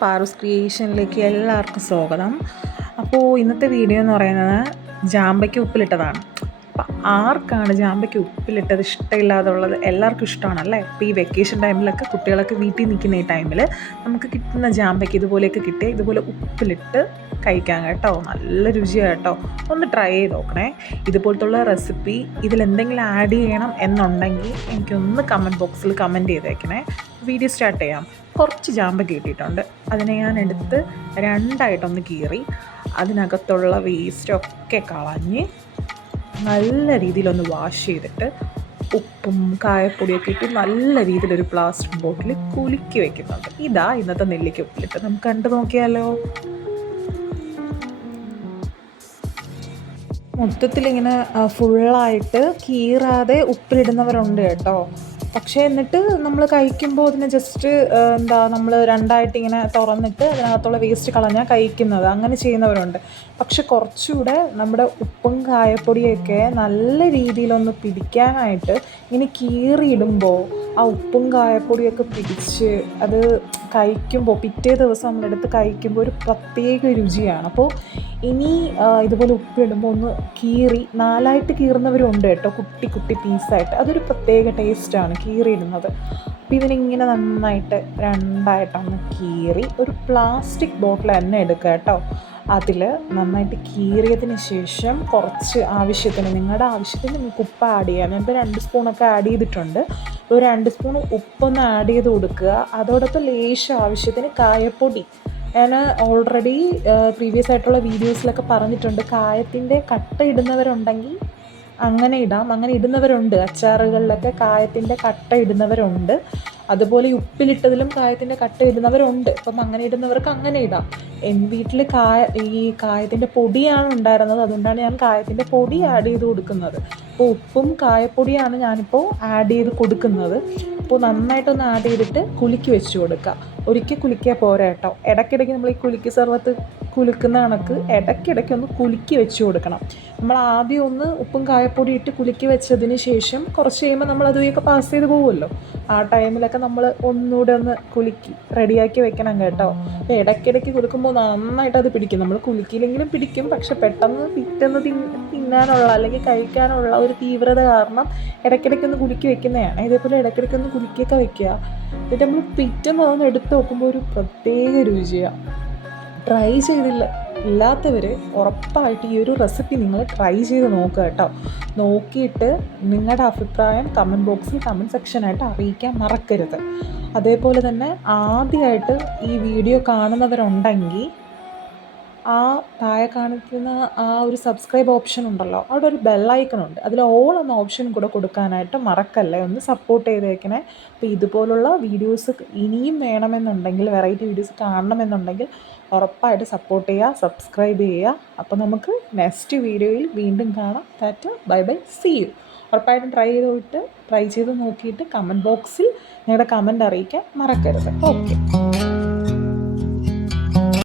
പാറൂസ് ക്രിയേഷനിലേക്ക് എല്ലാവർക്കും സ്വാഗതം. അപ്പോൾ ഇന്നത്തെ വീഡിയോ എന്ന് പറയുന്നത് ജാമ്പയ്ക്ക് ഉപ്പിലിട്ടതാണ്. അപ്പം ആർക്കാണ് ജാമ്പയ്ക്ക് ഉപ്പിലിട്ടത് ഇഷ്ടമില്ലാതുള്ളത്? എല്ലാവർക്കും ഇഷ്ടമാണല്ലേ. അപ്പോൾ ഈ വെക്കേഷൻ ടൈമിലൊക്കെ കുട്ടികളൊക്കെ വീട്ടിൽ നിൽക്കുന്ന ഈ ടൈമിൽ നമുക്ക് കിട്ടുന്ന ജാമ്പയ്ക്ക് ഇതുപോലെയൊക്കെ കിട്ടി ഇതുപോലെ ഉപ്പിലിട്ട് കഴിക്കാൻ കേട്ടോ. നല്ല രുചിയാണ് കേട്ടോ. ഒന്ന് ട്രൈ ചെയ്ത് നോക്കണേ. ഇതുപോലത്തുള്ള റെസിപ്പി ഇതിലെന്തെങ്കിലും ആഡ് ചെയ്യണം എന്നുണ്ടെങ്കിൽ എനിക്കൊന്ന് കമൻറ്റ് ബോക്സിൽ കമൻറ്റ് ചെയ്തേക്കണേ. വീഡിയോ സ്റ്റാർട്ട് ചെയ്യാം. കുറച്ച് ജാമ്പയ്ക്ക് കിട്ടിയിട്ടുണ്ട്. അതിനെ ഞാൻ എടുത്ത് രണ്ടായിട്ടൊന്ന് കീറി അതിനകത്തുള്ള വേസ്റ്റൊക്കെ കളഞ്ഞ് നല്ല രീതിയിലൊന്ന് വാഷ് ചെയ്തിട്ട് ഉപ്പും കായപ്പൊടിയൊക്കെ ഇട്ട് നല്ല രീതിയിലൊരു പ്ലാസ്റ്റിക് ബോട്ടിൽ കുലുക്കി വെക്കുന്നുണ്ട്. ഇതാ ഇന്നത്തെ നെല്ലിക്ക ഉപ്പിലിട്ട്. നമുക്ക് കണ്ടു നോക്കിയാലോ. മൊത്തത്തിലിങ്ങനെ ഫുള്ളായിട്ട് കീറാതെ ഉപ്പിലിടുന്നവരുണ്ട് കേട്ടോ. പക്ഷേ എന്നിട്ട് നമ്മൾ കഴിക്കുമ്പോൾ അതിനെ ജസ്റ്റ് നമ്മൾ രണ്ടായിട്ട് ഇങ്ങനെ തുറന്നിട്ട് അതിനകത്തുള്ള വേസ്റ്റ് കളഞ്ഞാൽ കഴിക്കുന്നത്, അങ്ങനെ ചെയ്യുന്നവരുണ്ട്. പക്ഷെ കുറച്ചുകൂടെ നമ്മുടെ ഉപ്പും കായപ്പൊടിയൊക്കെ നല്ല രീതിയിലൊന്ന് പിടിക്കാനായിട്ട് ഇങ്ങനെ കീറിയിടുമ്പോൾ ആ ഉപ്പും കായപ്പൊടിയൊക്കെ പിടിച്ച് അത് കഴിക്കുമ്പോൾ പിറ്റേ ദിവസം നമ്മളെടുത്ത് കഴിക്കുമ്പോൾ ഒരു പ്രത്യേക രുചിയാണ്. അപ്പോൾ ഇനി ഇതുപോലെ ഉപ്പിടുമ്പോൾ ഒന്ന് കീറി നാലായിട്ട് കീറുന്നവരുണ്ട് കേട്ടോ, കുട്ടി കുട്ടി പീസായിട്ട്. അതൊരു പ്രത്യേക ടേസ്റ്റാണ് കീറിയിടുന്നത്. അപ്പോൾ ഇതിനിങ്ങനെ നന്നായിട്ട് രണ്ടായിട്ടൊന്ന് കീറി ഒരു പ്ലാസ്റ്റിക് ബോട്ടിൽ തന്നെ എടുക്കുക കേട്ടോ. അതിൽ നന്നായിട്ട് കീറിയതിന് ശേഷം കുറച്ച് ആവശ്യത്തിന്, നിങ്ങളുടെ ആവശ്യത്തിന് നിങ്ങൾക്ക് ഉപ്പ് ആഡ് ചെയ്യാം. ഞാനിപ്പോൾ 2 സ്പൂണൊക്കെ ആഡ് ചെയ്തിട്ടുണ്ട്. ഒരു 2 സ്പൂൺ ഉപ്പൊന്ന് ആഡ് ചെയ്ത് കൊടുക്കുക. അതോടൊപ്പം ലേശം ആവശ്യത്തിന് കായപ്പൊടി. ഞാൻ ഓൾറെഡി പ്രീവിയസ് ആയിട്ടുള്ള വീഡിയോസിലൊക്കെ പറഞ്ഞിട്ടുണ്ട്, കായത്തിൻ്റെ കട്ട ഇടുന്നവരുണ്ടെങ്കിൽ അങ്ങനെ ഇടാം. അങ്ങനെ ഇടുന്നവരുണ്ട്, അച്ചാറുകളിലൊക്കെ കായത്തിൻ്റെ കട്ട ഇടുന്നവരുണ്ട്. അതുപോലെ ഉപ്പിലിട്ടതിലും കായത്തിൻ്റെ കട്ട ഇടുന്നവരുണ്ട്. അപ്പം അങ്ങനെ ഇടുന്നവർക്ക് അങ്ങനെ ഇടാം. വീട്ടിൽ ഈ കായത്തിൻ്റെ പൊടിയാണ് ഉണ്ടായിരുന്നത്, അതുകൊണ്ടാണ് ഞാൻ കായത്തിൻ്റെ പൊടി ആഡ് ചെയ്ത് കൊടുക്കുന്നത്. അപ്പോൾ ഉപ്പും കായപ്പൊടിയാണ് ഞാനിപ്പോൾ ആഡ് ചെയ്ത് കൊടുക്കുന്നത്. അപ്പോൾ നന്നായിട്ടൊന്ന് ആഡ് ചെയ്തിട്ട് കുലുക്കി വെച്ച് കൊടുക്കുക. ഒരിക്കൽ കുലുക്കിയാൽ പോരാ കേട്ടോ. ഇടയ്ക്കിടയ്ക്ക് നമ്മൾ ഈ കുലുക്കി സർവത്ത് കുലുക്കുന്ന കണക്ക് ഇടയ്ക്കിടയ്ക്ക് ഒന്ന് കുലുക്കി വെച്ച് കൊടുക്കണം. നമ്മൾ ആദ്യം ഒന്ന് ഉപ്പും കായപ്പൊടി ഇട്ട് കുലുക്കി വെച്ചതിന് ശേഷം കുറച്ച് കഴിയുമ്പോൾ നമ്മൾ അതുവഴിയൊക്കെ പാസ് ചെയ്ത് പോകുമല്ലോ. ആ ടൈമിലൊക്കെ നമ്മൾ ഒന്നുകൂടെ ഒന്ന് കുലുക്കി റെഡിയാക്കി വെക്കണം കേട്ടോ. അപ്പോൾ ഇടയ്ക്കിടയ്ക്ക് കുലുക്കുമ്പോൾ നന്നായിട്ട് അത് പിടിക്കും. നമ്മൾ കുലുക്കിയില്ലെങ്കിലും പിടിക്കും, പക്ഷെ പെട്ടെന്ന് പിറ്റേന്ന് തിന്നാനുള്ള അല്ലെങ്കിൽ കഴിക്കാനുള്ള ഒരു തീവ്രത കാരണം ഇടയ്ക്കിടയ്ക്കൊന്ന് കുലുക്കി വെക്കുന്നതാണ്. ഇതേപോലെ ഇടയ്ക്കിടയ്ക്കൊന്ന് കുലുക്കിയൊക്കെ വെക്കുക. എന്നിട്ട് നമ്മൾ പിറ്റേന്ന് അതൊന്ന് എടുത്ത് നോക്കുമ്പോൾ ഒരു പ്രത്യേക രുചിയാണ്. ട്രൈ ഇല്ലാത്തവർ ഉറപ്പായിട്ട് ഈ ഒരു റെസിപ്പി നിങ്ങൾ ട്രൈ ചെയ്ത് നോക്കുക കേട്ടോ. നോക്കിയിട്ട് നിങ്ങളുടെ അഭിപ്രായം കമൻറ്റ് ബോക്സിൽ കമൻറ്റ് സെക്ഷനായിട്ട് അറിയിക്കാൻ മറക്കരുത്. അതേപോലെ തന്നെ ആദ്യമായിട്ട് ഈ വീഡിയോ കാണുന്നവരുണ്ടെങ്കിൽ ആ താഴെ കാണിക്കുന്ന ആ ഒരു സബ്സ്ക്രൈബ് ഓപ്ഷൻ ഉണ്ടല്ലോ, അവിടെ ഒരു ബെല്ലൈക്കൺ ഉണ്ട്. അതിൽ ഓൾ എന്ന ഓപ്ഷൻ കൂടെ കൊടുക്കാനായിട്ട് മറക്കല്ലേ. ഒന്ന് സപ്പോർട്ട് ചെയ്തേക്കണേ. അപ്പോൾ ഇതുപോലുള്ള വീഡിയോസ് ഇനിയും വേണമെന്നുണ്ടെങ്കിൽ, വെറൈറ്റി വീഡിയോസ് കാണണമെന്നുണ്ടെങ്കിൽ ഉറപ്പായിട്ട് സപ്പോർട്ട് ചെയ്യുക, സബ്സ്ക്രൈബ് ചെയ്യുക. അപ്പോൾ നമുക്ക് നെക്സ്റ്റ് വീഡിയോയിൽ വീണ്ടും കാണാം. Tata, bye bye, see you. ഉറപ്പായിട്ടും ട്രൈ ചെയ്ത് നോക്കിയിട്ട് കമൻറ്റ് ബോക്സിൽ നിങ്ങളുടെ കമൻറ്റ് അറിയിക്കാൻ മറക്കരുത്. ഓക്കെ.